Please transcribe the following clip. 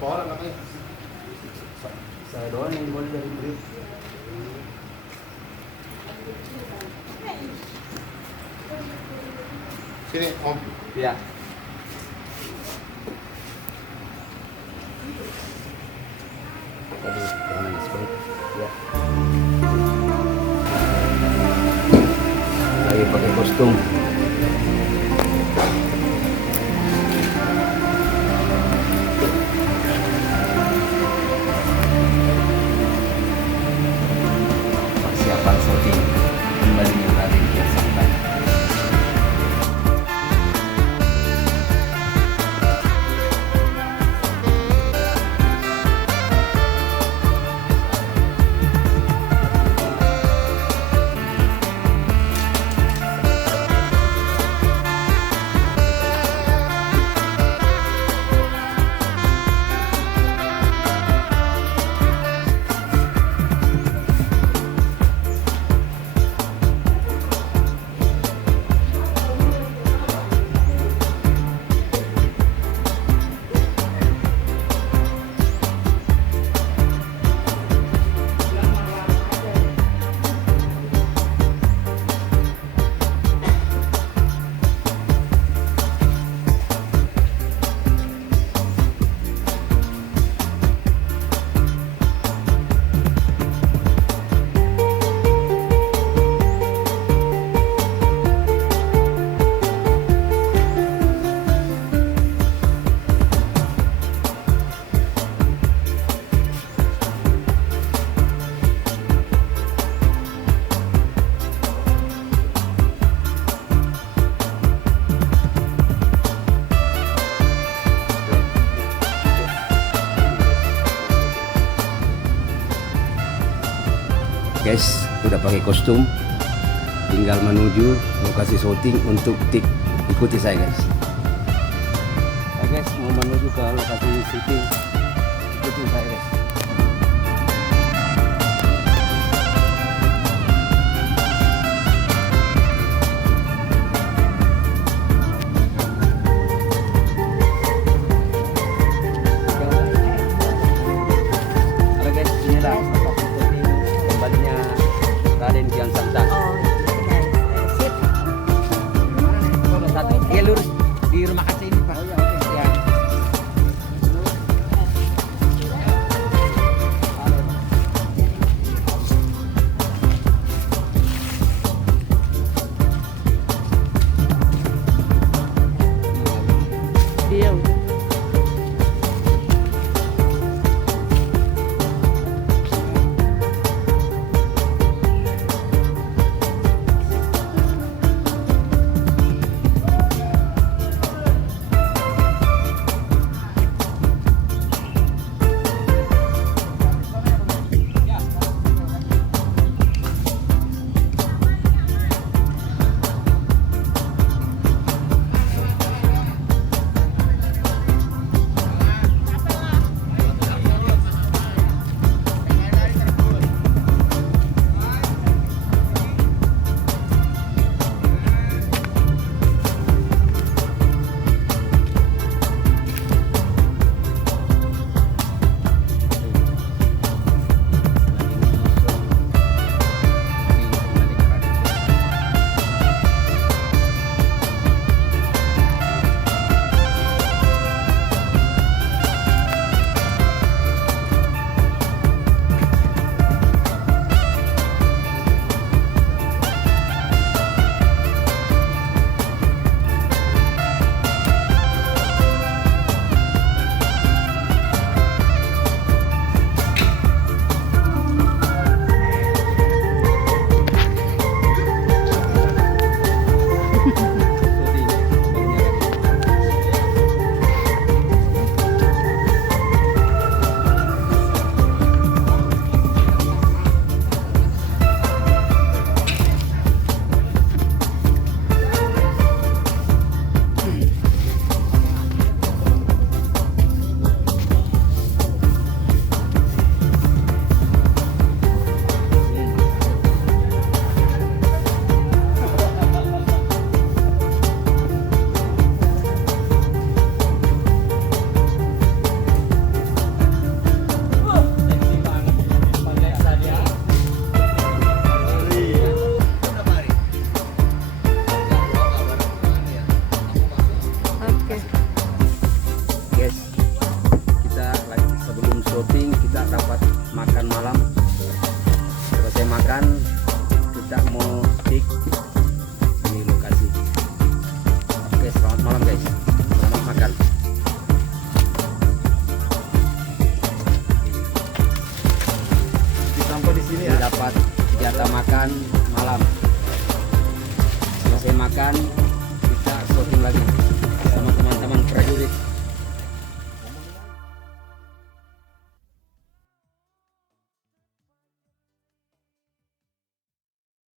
Berapa orang katanya? Saya doang yang boleh dari brief. Sini, Om. Iya. Aduh, jangan disebut. Ya. Lagi pakai kostum. Persiapan syuting kembali Raden Kian Santang. Guys, udah pakai kostum, tinggal menuju lokasi syuting untuk tik. Ikuti saya guys. Nah, guys, mau menuju ke lokasi syuting, ikuti saya guys. Halo guys, inilah lokasi syuting kembalinya Raden Kian Santang. Sip. Satu, dia lurus di rumah kaca ini Pak. Oh ya, oke. Ya. titik di lokasi. Oke, selamat malam guys. Selamat makan. Sampai di sini Ini ya. dapat jatah makan malam. Selesai makan, kita shooting lagi sama teman-teman prajurit.